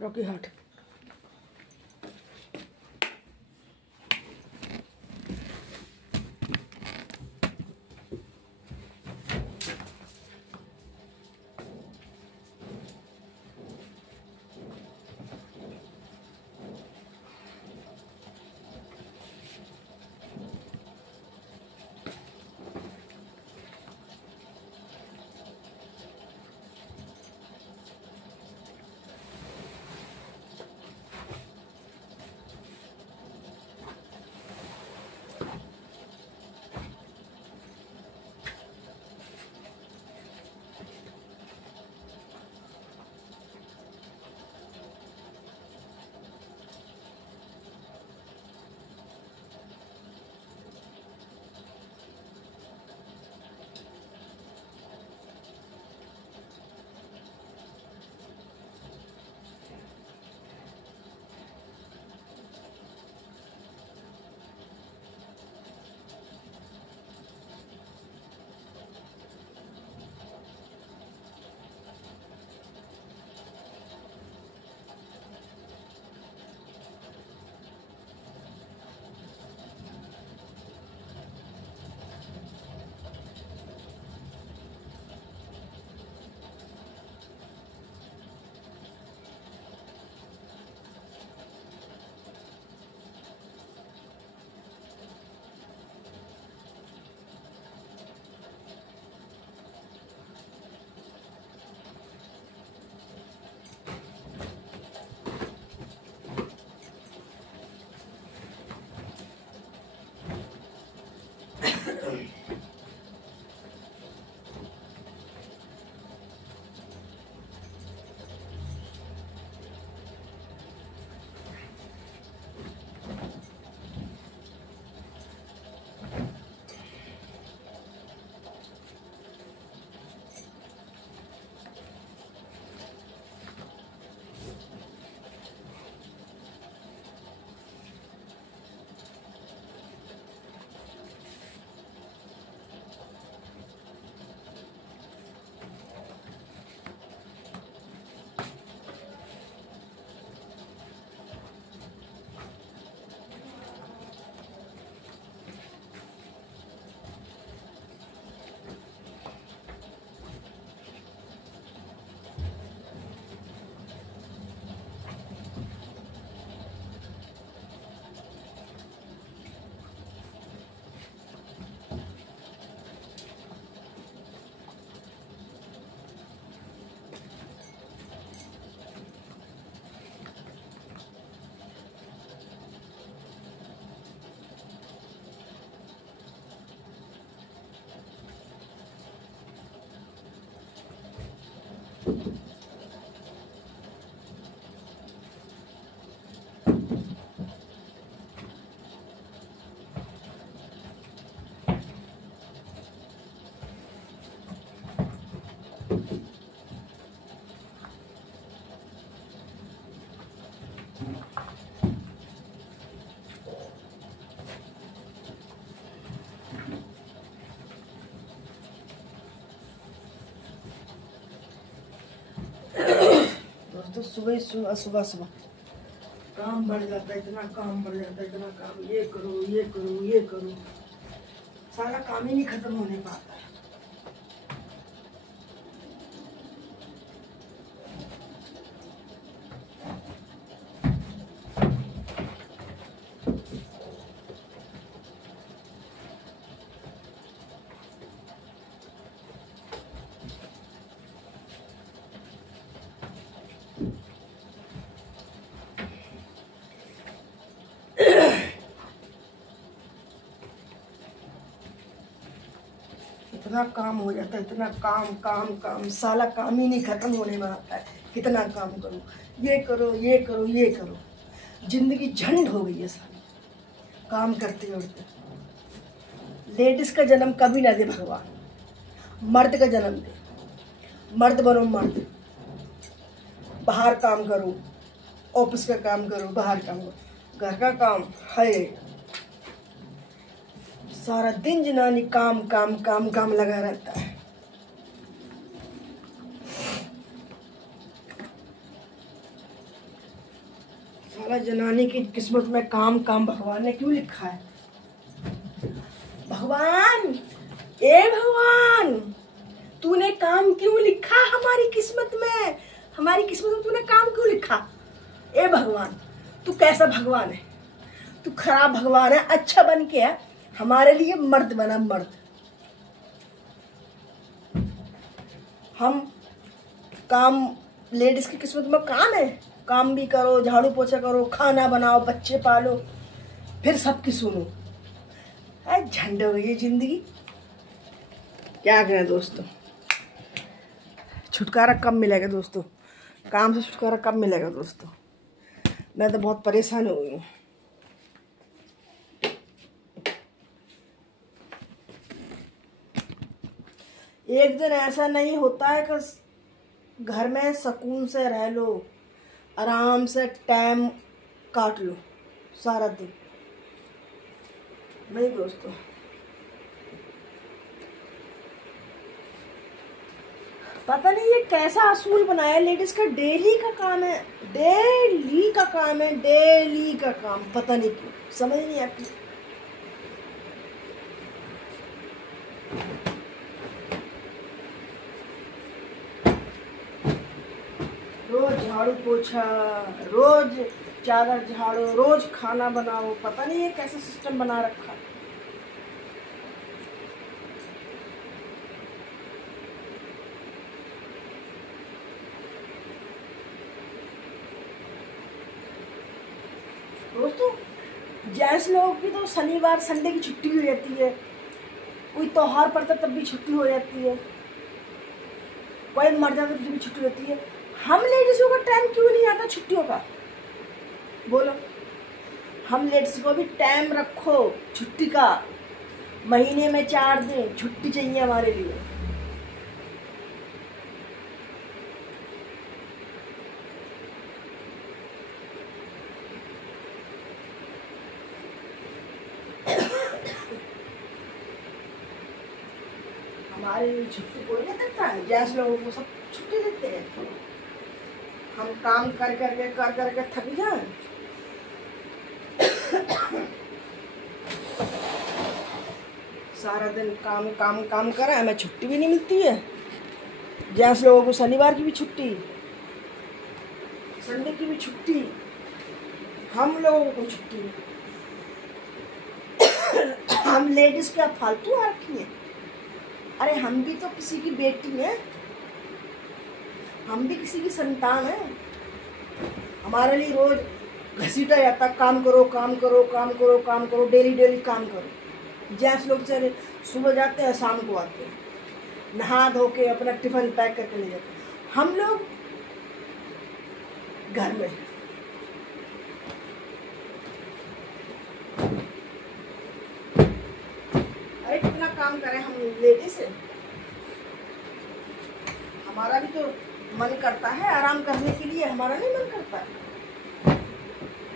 Rocky heart. तो सुबह सुबह सुबह सुबह काम बढ़ जाता है, इतना काम बढ़ जाता है, इतना काम, ये करो ये करो ये करो, सारा काम ही नहीं खत्म होने पाता है। इतना काम हो जाता है, इतना काम काम काम, साला काम ही नहीं खत्म होने में आता है। कितना काम करो, ये करो ये करो ये करो, जिंदगी झंड हो गई है सारी काम करते करते। लेडीज का जन्म कभी ना दे भगवान, मर्द का जन्म दे। मर्द बनो मर्द, बाहर काम करो, ऑफिस का काम करो, बाहर काम करो। घर का काम है, सारा दिन जनानी काम काम काम काम लगा रहता है। सारा जनानी की किस्मत में काम काम भगवान ने क्यों लिखा है? भगवान, ए भगवान, तूने काम क्यों लिखा हमारी किस्मत में? हमारी किस्मत में तूने काम क्यों लिखा? ए भगवान, तू कैसा भगवान है? तू खराब भगवान है। अच्छा बन के है, हमारे लिए मर्द बना, मर्द। हम काम, लेडीज की किस्मत में काम है, काम भी करो, झाड़ू पोछा करो, खाना बनाओ, बच्चे पालो, फिर सबकी सुनो। झंड हो गई जिंदगी। क्या करें दोस्तों, छुटकारा कब मिलेगा दोस्तों? काम से छुटकारा कब मिलेगा दोस्तों? मैं तो बहुत परेशान हो गई हूँ। एक दिन ऐसा नहीं होता है कि घर में सुकून से रह लो, आराम से टाइम काट लो सारा दिन। नहीं दोस्तों, पता नहीं ये कैसा असूल बनाया लेडीज का। डेली का काम है, डेली का काम है, डेली का काम। पता नहीं क्यों, समझ नहीं आती। रोज झाड़ू पोछा, रोज चादर झाड़ो, रोज खाना बनाओ। पता नहीं ये कैसा सिस्टम बना रखा। दोस्तों, जेंट्स लोगों की तो शनिवार संडे की छुट्टी हो जाती है, कोई त्योहार पड़ता तब भी छुट्टी हो जाती है, कोई मर जाता तब भी छुट्टी होती है। हम लेडीजों का टाइम क्यों नहीं आता छुट्टियों का? बोलो, हम लेडीज को भी टाइम रखो छुट्टी का। महीने में 4 दिन छुट्टी चाहिए हमारे लिए। हमारे लिए छुट्टी कोई नहीं देता है, जैसे लोगों को सब छुट्टी देते हैं। हम काम कर करके थक जाए। सारा दिन काम काम काम करें, हमें छुट्टी भी नहीं मिलती है। जैसे लोगों को शनिवार की भी छुट्टी, संडे की भी छुट्टी, हम लोगों को छुट्टी नहीं। हम लेडीज क्या फालतू आ रखी हैं? अरे हम भी तो किसी की बेटी हैं, हम भी किसी की संतान हैं। हमारे लिए रोज घसीटा जाता, काम करो काम करो काम करो काम करो, डेली डेली काम करो। जैसे लोग चले सुबह जाते हैं, शाम को आते हैं, नहा धो के अपना टिफिन पैक करके ले जाते हैं। हम लोग घर में कितना काम करें हम लेडीज से। हमारा भी तो मन करता है आराम करने के लिए, हमारा नहीं मन करता है?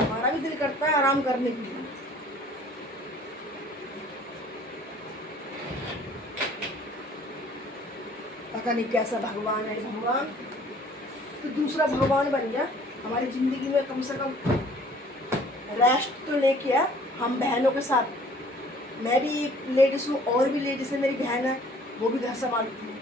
हमारा भी दिल करता है आराम करने के लिए। पता नहीं कैसा भगवान है। भगवान तो दूसरा भगवान बन गया हमारी जिंदगी में। कम से कम रेस्ट तो लेके आ हम बहनों के साथ। मैं भी एक लेडीज हूँ, और भी लेडीज है, मेरी बहन है, वो भी घर संभालती है।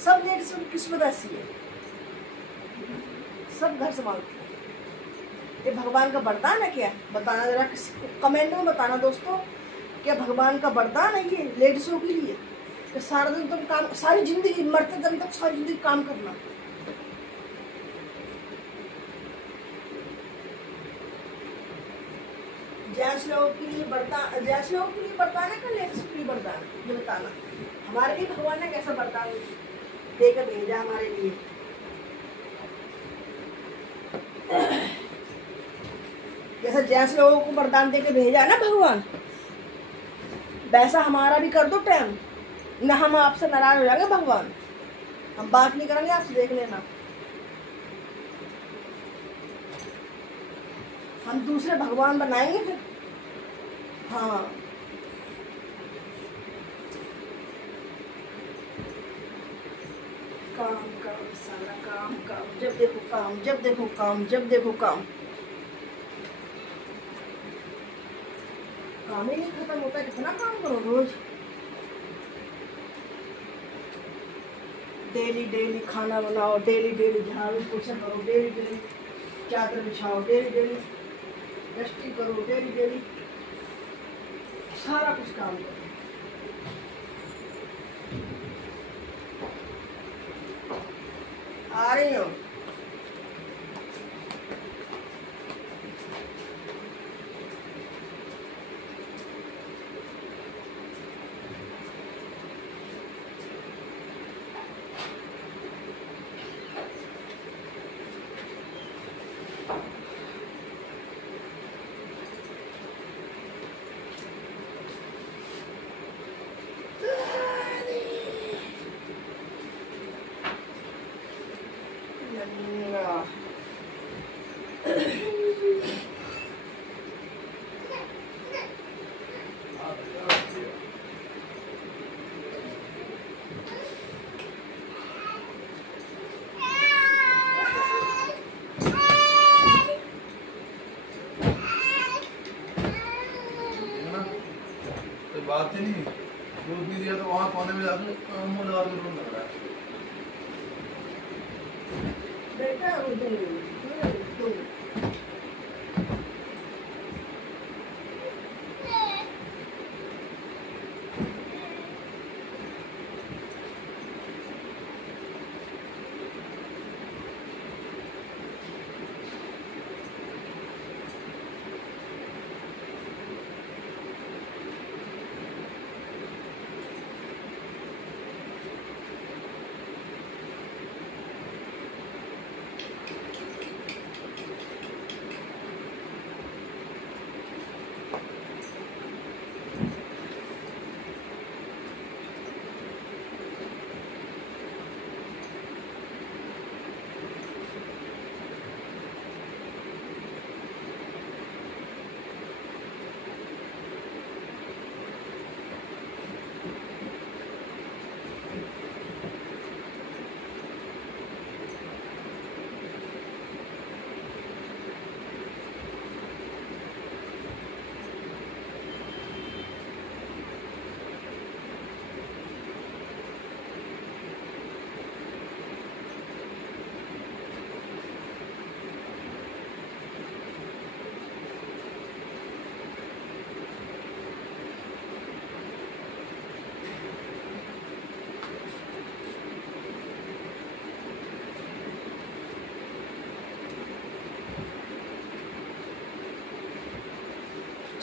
सब लेडीजों की किस्मत ऐसी है, सब घर संभालती है। ये भगवान का वरदान है क्या? बताना जरा, कमेंट में बताना दोस्तों, क्या भगवान का वरदान है ये लेडीजों के लिए कि सारा दिन तुम काम, सारी जिंदगी, मरते दम तक सारी जिंदगी काम करना? जेंट्स लोगों के लिए वरदान, जेंट्स लोगों के लिए वरदान है, लेडीज के लिए वरदान? ये बताना। हमारे लिए भगवान ने कैसा वरदान देकर भेजा हमारे लिए? जैसा जेंट्स लोगों को वरदान देकर भेजा है ना भगवान, वैसा हमारा भी कर दो टाइम ना। हम आपसे नाराज हो जाएंगे भगवान, हम बात नहीं करेंगे आपसे, देख लेना। हम दूसरे भगवान बनाएंगे फिर। हाँ, काम काम सारा काम काम, जब देखो काम, जब देखो काम, जब देखो काम। काम ही नहीं खत्म होता, कितना काम करो रोज। डेली डेली खाना बनाओ, डेली डेली झाड़ू पोछा करो, डेली डेली चादर बिछाओ, डेली डेली डस्टिंग करो, डेली डेली सारा कुछ काम करो। आ रही हो? बात ही नहीं, दूध नहीं दिया तो वहाँ कोने में जाकर मुँह लगा के रोने लग रहा है। बेटा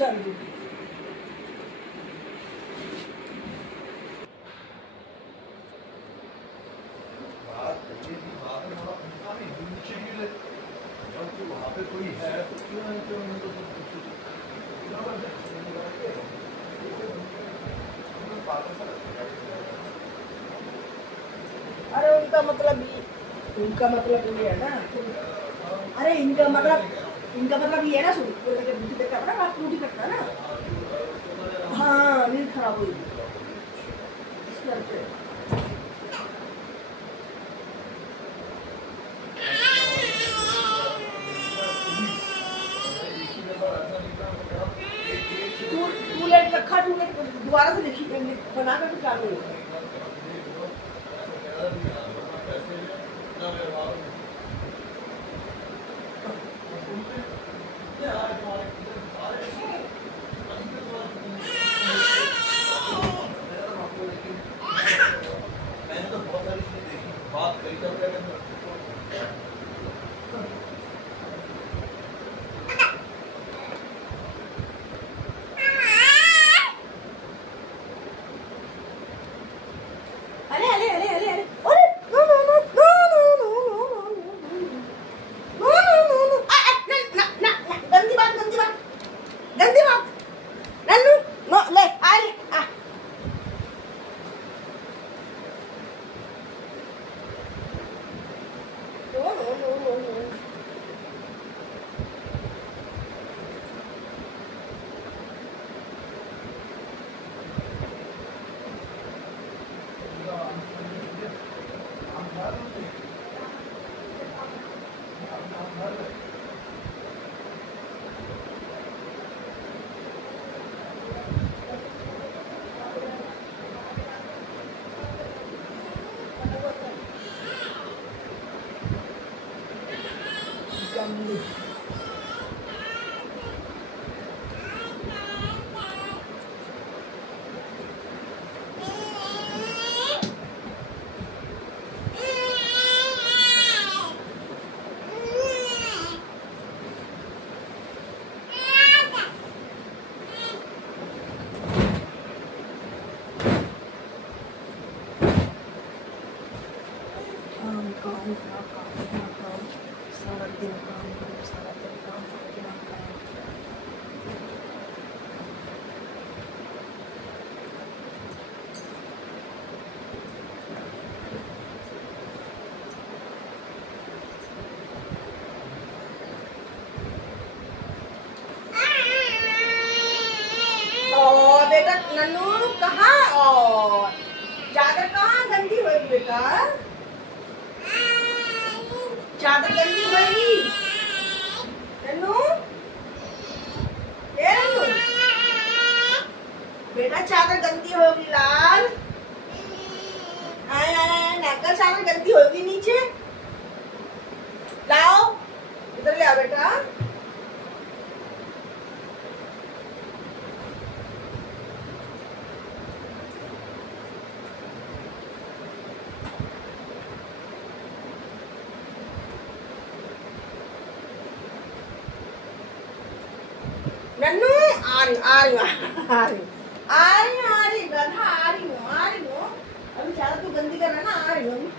चल वहाँ पे कोई है तो क्यों है तो अरे उनका मतलब ये है ना। अरे इनका मतलब ये है ना, सुन ड्यूटी पे करता ना, ड्यूटी करता ना। हाँ, नींद खराब हुई इस करके। टूलेट रखा, टूलेट दोबारा से लिखी बना कर तो चालू हो। मैंने तो बहुत सारी चीजें देखी, बात कही कर गंदी। काम सारा दिन काम करो, सारा दिन काम करो, काम। और बेटा नन्नू कहाँ, और चादर कहाँ गंदी हुई बेटा, चादर गंदी हुई नन्नू, ए नन्नू बेटा चादर गंदी होगी लाल, आए आए आए नाकर चादर गंदी होगी नीचे, लाओ इधर ले आओ बेटा। नन्नू आ रही गधा, आ रही हूँ। अभी चादर तू गंदी करना ना, आ रही हूँ।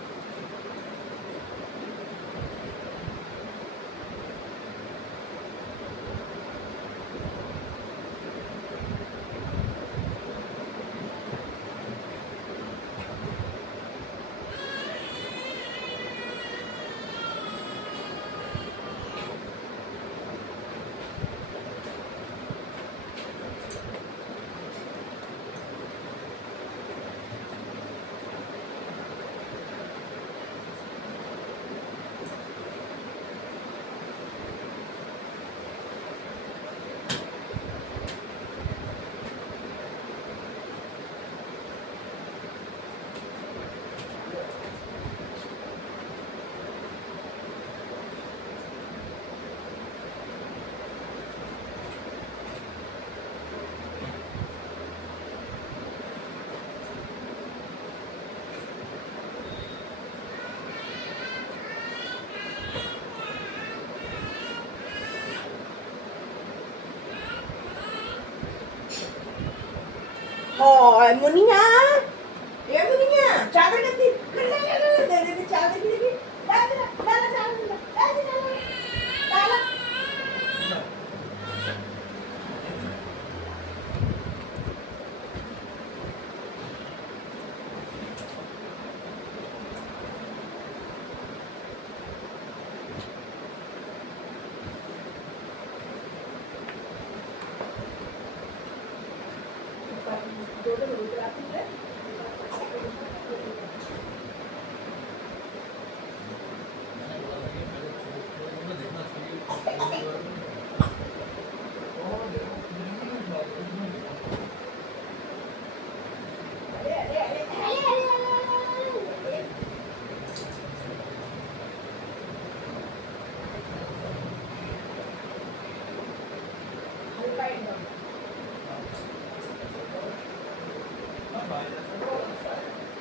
और मुनिया, ये मुनिया चादर गंदी, दे चादर की, डाला चादर, डाला।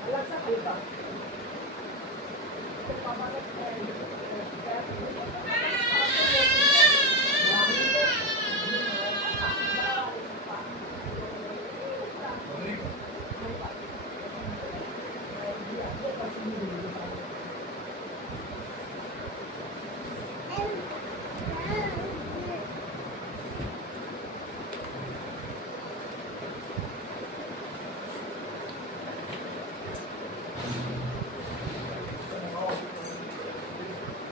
अलग सा हल्का